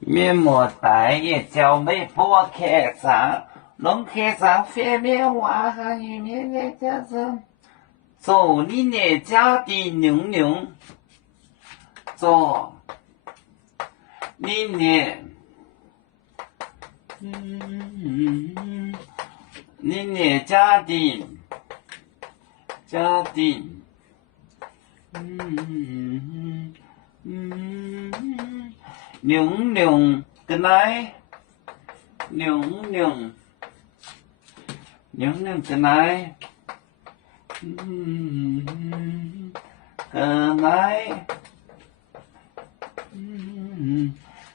面膜袋也叫媒婆开张，弄开张翻面娃哈里面的叫做做你的家的牛牛，做你的你的家的牛牛个来牛牛个来个来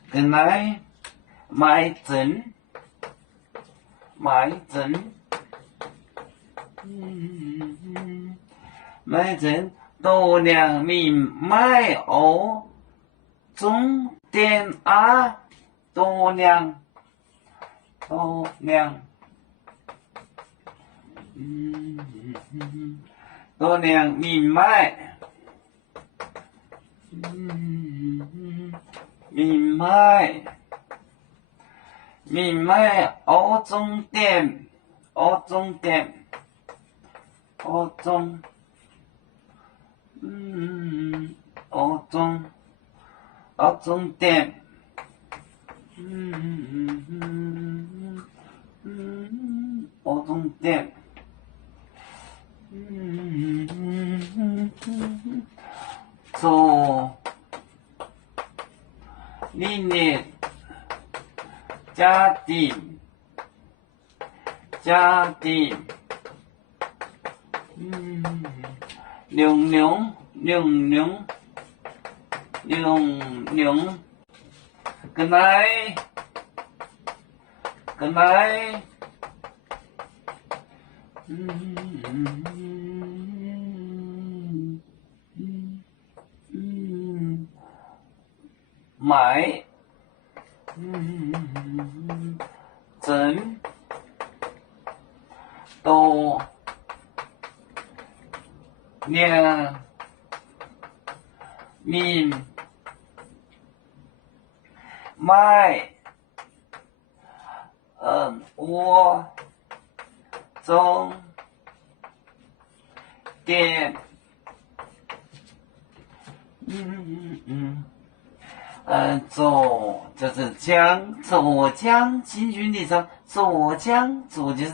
个来买针买针多良民买哦中点啊多良多良民买哦中点哦中点哦中点做你的家庭牛个来买针多良民买我中点左就是江左江进军的时候，左江左就是。